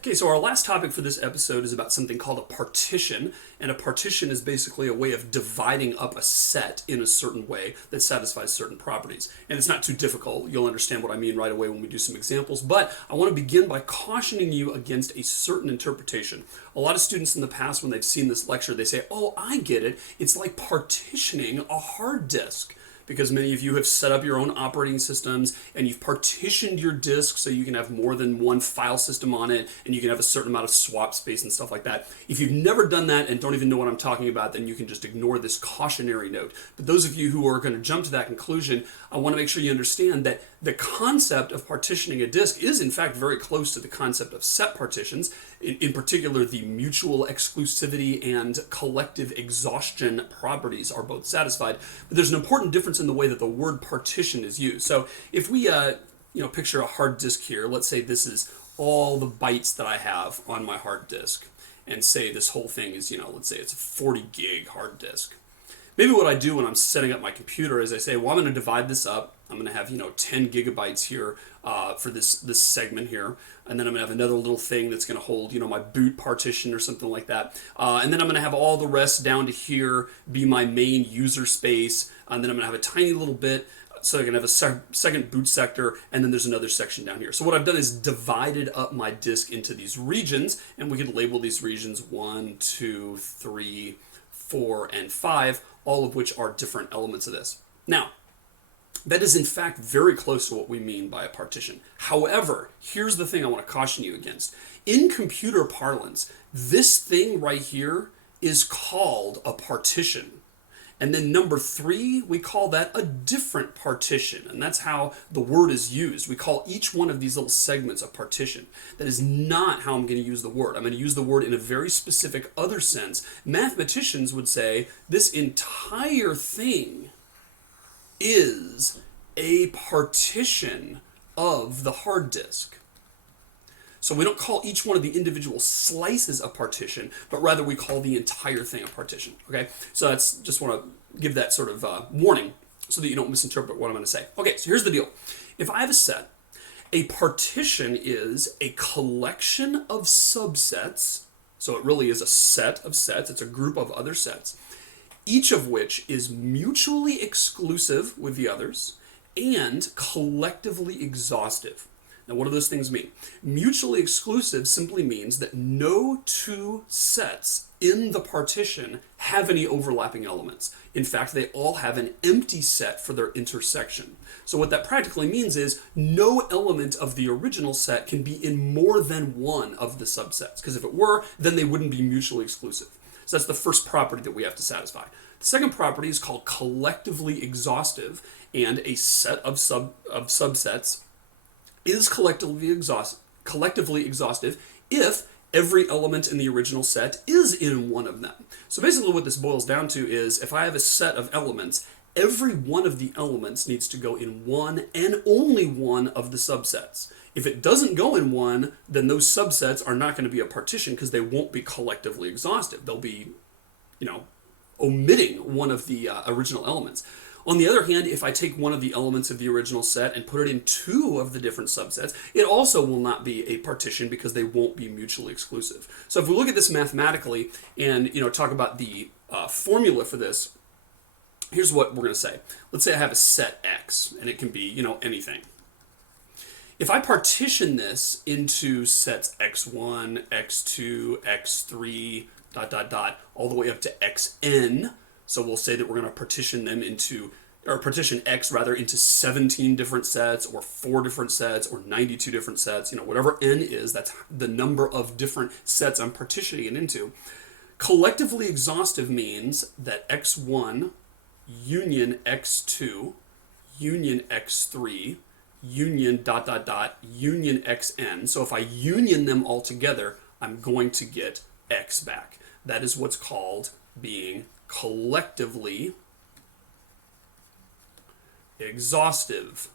Okay, so our last topic for this episode is about something called a partition, and a partition is basically a way of dividing up a set in a certain way that satisfies certain properties. And it's not too difficult. You'll understand what I mean right away when we do some examples, but I want to begin by cautioning you against a certain interpretation. A lot of students in the past, when they've seen this lecture, they say, oh, I get it. It's like partitioning a hard disk. Because many of you have set up your own operating systems and you've partitioned your disk so you can have more than one file system on it and you can have a certain amount of swap space and stuff like that. If you've never done that and don't even know what I'm talking about, then you can just ignore this cautionary note. But those of you who are going to jump to that conclusion, I want to make sure you understand that the concept of partitioning a disk is in fact very close to the concept of set partitions. In particular, the mutual exclusivity and collective exhaustion properties are both satisfied. But there's an important difference in the way that the word partition is used. So if we picture a hard disk here, let's say this is all the bytes that I have on my hard disk, and say this whole thing is, let's say it's a 40 gig hard disk. Maybe what I do when I'm setting up my computer is I say, well, I'm going to divide this up. I'm going to have 10 gigabytes here for this segment here, and then I'm going to have another little thing that's going to hold my boot partition or something like that, and then I'm going to have all the rest down to here be my main user space, and then I'm going to have a tiny little bit so I can have a second boot sector, and then there's another section down here. So what I've done is divided up my disk into these regions, and we could label these regions 1, 2, 3, 4, and 5, all of which are different elements of this. Now, that is in fact very close to what we mean by a partition. However, here's the thing I want to caution you against. In computer parlance, this thing right here is called a partition. And then number 3, we call that a different partition. And that's how the word is used. We call each one of these little segments a partition. That is not how I'm going to use the word. I'm going to use the word in a very specific other sense. Mathematicians would say this entire thing is a partition of the hard disk. So we don't call each one of the individual slices a partition, but rather we call the entire thing a partition. Okay, so that's just want to give that sort of warning so that you don't misinterpret what I'm going to say. Okay, so here's the deal. If I have a set, a partition is a collection of subsets. So it really is a set of sets. It's a group of other sets, each of which is mutually exclusive with the others and collectively exhaustive. Now, what do those things mean? Mutually exclusive simply means that no two sets in the partition have any overlapping elements. In fact, they all have an empty set for their intersection. So what that practically means is no element of the original set can be in more than one of the subsets, because if it were, then they wouldn't be mutually exclusive. So that's the first property that we have to satisfy. The second property is called collectively exhaustive, and a set of subsets is collectively exhaustive if every element in the original set is in one of them. So basically what this boils down to is if I have a set of elements, every one of the elements needs to go in one and only one of the subsets. If it doesn't go in one, then those subsets are not going to be a partition because they won't be collectively exhaustive. They'll be, omitting one of the original elements. On the other hand, if I take one of the elements of the original set and put it in two of the different subsets, it also will not be a partition because they won't be mutually exclusive. So if we look at this mathematically and talk about the formula for this, here's what we're going to say. Let's say I have a set X, and it can be anything. If I partition this into sets X1, X2, X3, ... all the way up to Xn, so we'll say that we're going to partition them partition X into 17 different sets, or 4 different sets, or 92 different sets, whatever N is, that's the number of different sets I'm partitioning it into. Collectively exhaustive means that X1 union X2 union X3 union ... union Xn. So if I union them all together, I'm going to get X back. That is what's called being collectively exhaustive.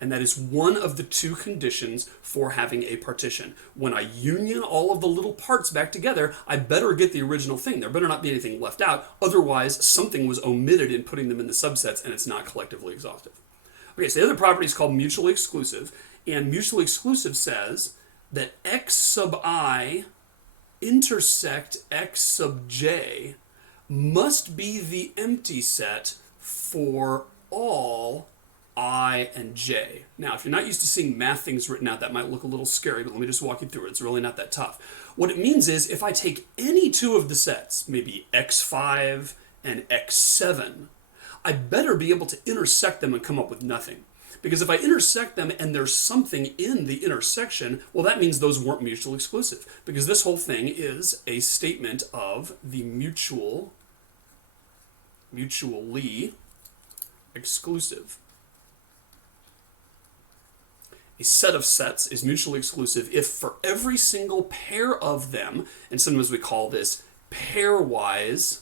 And that is one of the two conditions for having a partition. When I union all of the little parts back together, I better get the original thing. There better not be anything left out. Otherwise, something was omitted in putting them in the subsets, and it's not collectively exhaustive. Okay, so the other property is called mutually exclusive, And mutually exclusive says that x sub I intersect x sub j must be the empty set for all I and j. Now, if you're not used to seeing math things written out, that might look a little scary, but let me just walk you through it. It's really not that tough. What it means is if I take any two of the sets, maybe x5 and x7, I better be able to intersect them and come up with nothing. Because if I intersect them and there's something in the intersection, well, that means those weren't mutually exclusive. Because this whole thing is a statement of the mutually exclusive. A set of sets is mutually exclusive if for every single pair of them, and sometimes we call this pairwise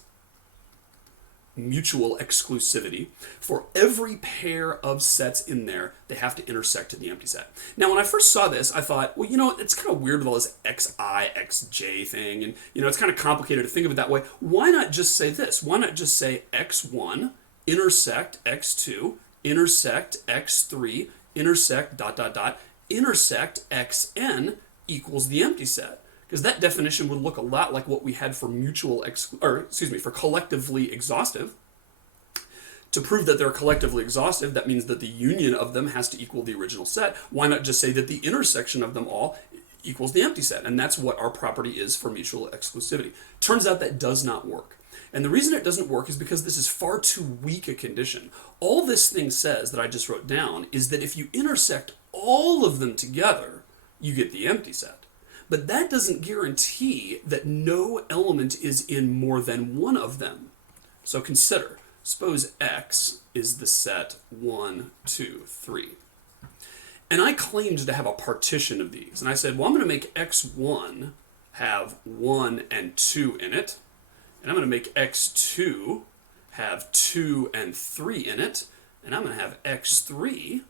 mutual exclusivity, for every pair of sets in there, they have to intersect to the empty set. Now, when I first saw this, I thought, well, it's kind of weird with all this xi, xj thing, and, it's kind of complicated to think of it that way. Why not just say this? Why not just say x1 intersect x2, intersect x3, intersect ... intersect xn equals the empty set? Because that definition would look a lot like what we had for for collectively exhaustive. To prove that they're collectively exhaustive, that means that the union of them has to equal the original set. Why not just say that the intersection of them all equals the empty set? And that's what our property is for mutual exclusivity. Turns out that does not work. And the reason it doesn't work is because this is far too weak a condition. All this thing says that I just wrote down is that if you intersect all of them together, you get the empty set. But that doesn't guarantee that no element is in more than one of them. So consider, suppose X is the set 1, 2, 3. And I claimed to have a partition of these. And I said, well, I'm going to make X1 have 1 and 2 in it. And I'm going to make X2 have 2 and 3 in it. And I'm going to have X3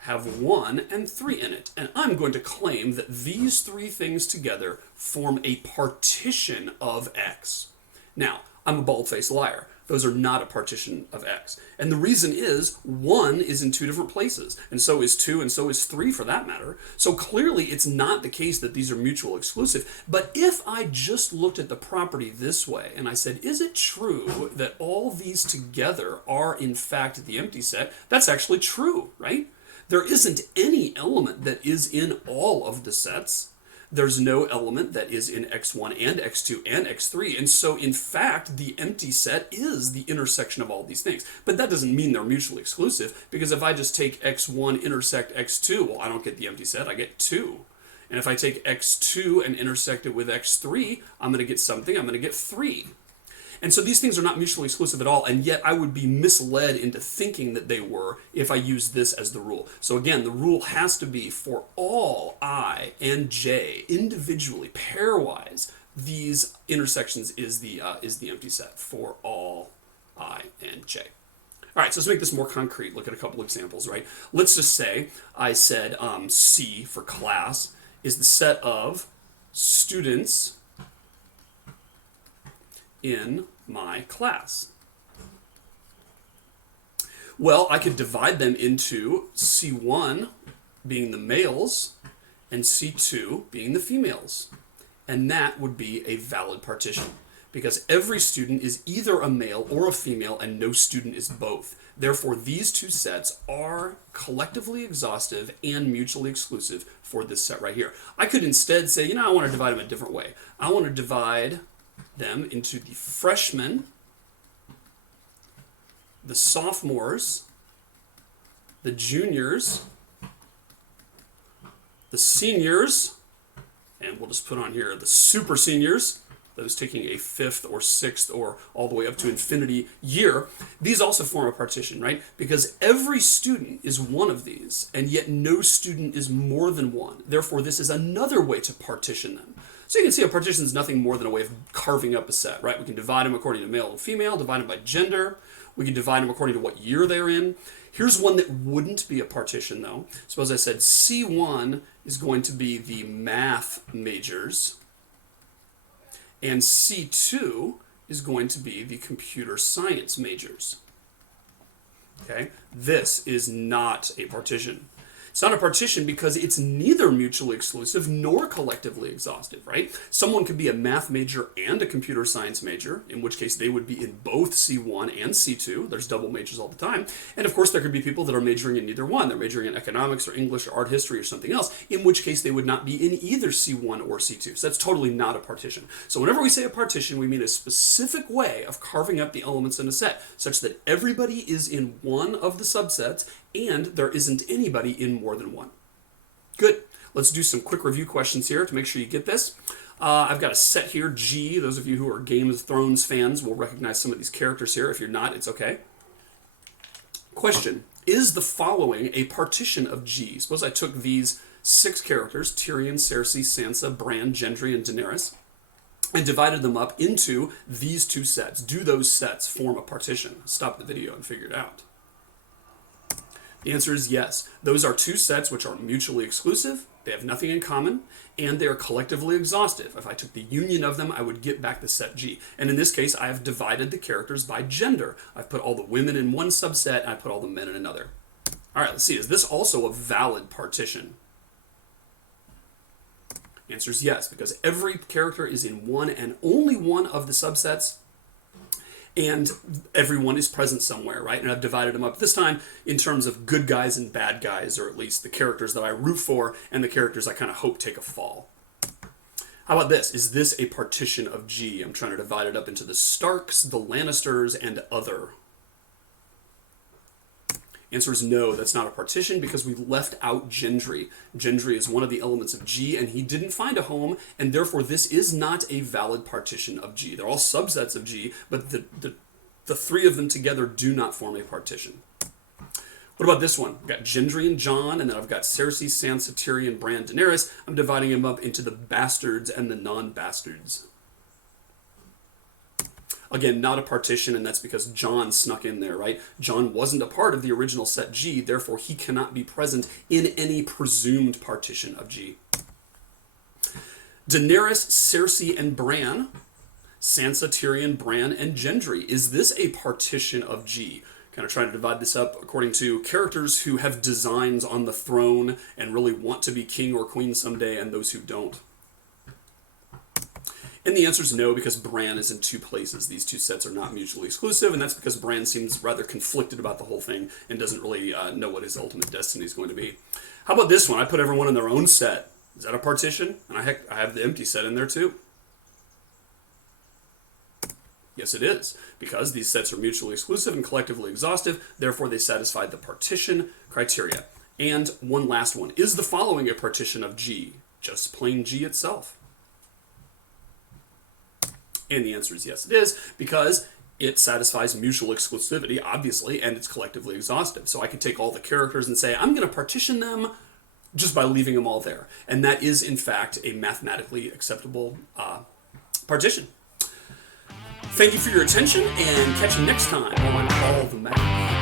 have 1 and 3 in it. And I'm going to claim that these three things together form a partition of X. Now, I'm a bald-faced liar. Those are not a partition of X. And the reason is 1 is in two different places, and so is 2, and so is 3 for that matter. So clearly it's not the case that these are mutual exclusive. But if I just looked at the property this way, and I said, is it true that all these together are in fact the empty set? That's actually true, right? There isn't any element that is in all of the sets. There's no element that is in x1 and x2 and x3. And so, in fact, the empty set is the intersection of all these things. But that doesn't mean they're mutually exclusive, because if I just take x1 intersect x2, well, I don't get the empty set, I get 2. And if I take x2 and intersect it with x3, I'm going to get something, I'm going to get 3. And so these things are not mutually exclusive at all, and yet I would be misled into thinking that they were if I use this as the rule. So again, the rule has to be for all I and j individually, pairwise, these intersections is the empty set for all I and j. All right, so let's make this more concrete. Look at a couple examples, right? Let's just say I said C for class is the set of students in my class. Well, I could divide them into C1 being the males and C2 being the females. And that would be a valid partition, because every student is either a male or a female and no student is both. Therefore, these two sets are collectively exhaustive and mutually exclusive for this set right here. I could instead say, I want to divide them a different way. I want to divide them into the freshmen, the sophomores, the juniors, the seniors, and we'll just put on here the super seniors, those taking a 5th or 6th or all the way up to infinity year. These also form a partition, right? Because every student is one of these, and yet no student is more than one. Therefore, this is another way to partition them. So you can see a partition is nothing more than a way of carving up a set, right? We can divide them according to male and female, divide them by gender. We can divide them according to what year they're in. Here's one that wouldn't be a partition, though. Suppose I said C1 is going to be the math majors, and C2 is going to be the computer science majors. Okay? This is not a partition. It's not a partition because it's neither mutually exclusive nor collectively exhaustive, right? Someone could be a math major and a computer science major, in which case they would be in both C1 and C2. There's double majors all the time. And of course, there could be people that are majoring in neither one. They're majoring in economics or English or art history or something else, in which case they would not be in either C1 or C2. So that's totally not a partition. So whenever we say a partition, we mean a specific way of carving up the elements in a set, such that everybody is in one of the subsets and there isn't anybody in more than one. Good. Let's do some quick review questions here to make sure you get this. I've got a set here, G. Those of you who are Game of Thrones fans will recognize some of these characters here. If you're not, it's okay. Question. Is the following a partition of G? Suppose I took these 6 characters, Tyrion, Cersei, Sansa, Bran, Gendry, and Daenerys, and divided them up into these 2 sets. Do those sets form a partition? Stop the video and figure it out. The answer is yes. Those are 2 sets which are mutually exclusive, they have nothing in common, and they are collectively exhaustive. If I took the union of them, I would get back the set G. And in this case, I have divided the characters by gender. I've put all the women in one subset, and I put all the men in another. All right, let's see. Is this also a valid partition? The answer is yes, because every character is in one and only one of the subsets, and everyone is present somewhere, right? And I've divided them up this time in terms of good guys and bad guys, or at least the characters that I root for and the characters I kind of hope take a fall. How about this? Is this a partition of G? I'm trying to divide it up into the Starks, the Lannisters, and other. Answer is no, that's not a partition because we left out Gendry. Gendry is one of the elements of G, and he didn't find a home, and therefore this is not a valid partition of G. They're all subsets of G, but the 3 of them together do not form a partition. What about this one? I've got Gendry and Jon, and then I've got Cersei, Sansa, Tyrion, Bran, Daenerys. I'm dividing them up into the bastards and the non-bastards. Again, not a partition, and that's because Jon snuck in there, right? Jon wasn't a part of the original set G, therefore he cannot be present in any presumed partition of G. Daenerys, Cersei, and Bran. Sansa, Tyrion, Bran, and Gendry. Is this a partition of G? Kind of trying to divide this up according to characters who have designs on the throne and really want to be king or queen someday, and those who don't. And the answer is no, because Bran is in 2 places. These 2 sets are not mutually exclusive, and that's because Bran seems rather conflicted about the whole thing and doesn't really know what his ultimate destiny is going to be. How about this one? I put everyone in their own set. Is that a partition? And I have the empty set in there too. Yes, it is, because these sets are mutually exclusive and collectively exhaustive, therefore they satisfy the partition criteria. And one last one. Is the following a partition of G? Just plain G itself. And the answer is yes, it is, because it satisfies mutual exclusivity, obviously, and it's collectively exhaustive. So I could take all the characters and say, I'm going to partition them just by leaving them all there. And that is, in fact, a mathematically acceptable partition. Thank you for your attention, and catch you next time on All the Math.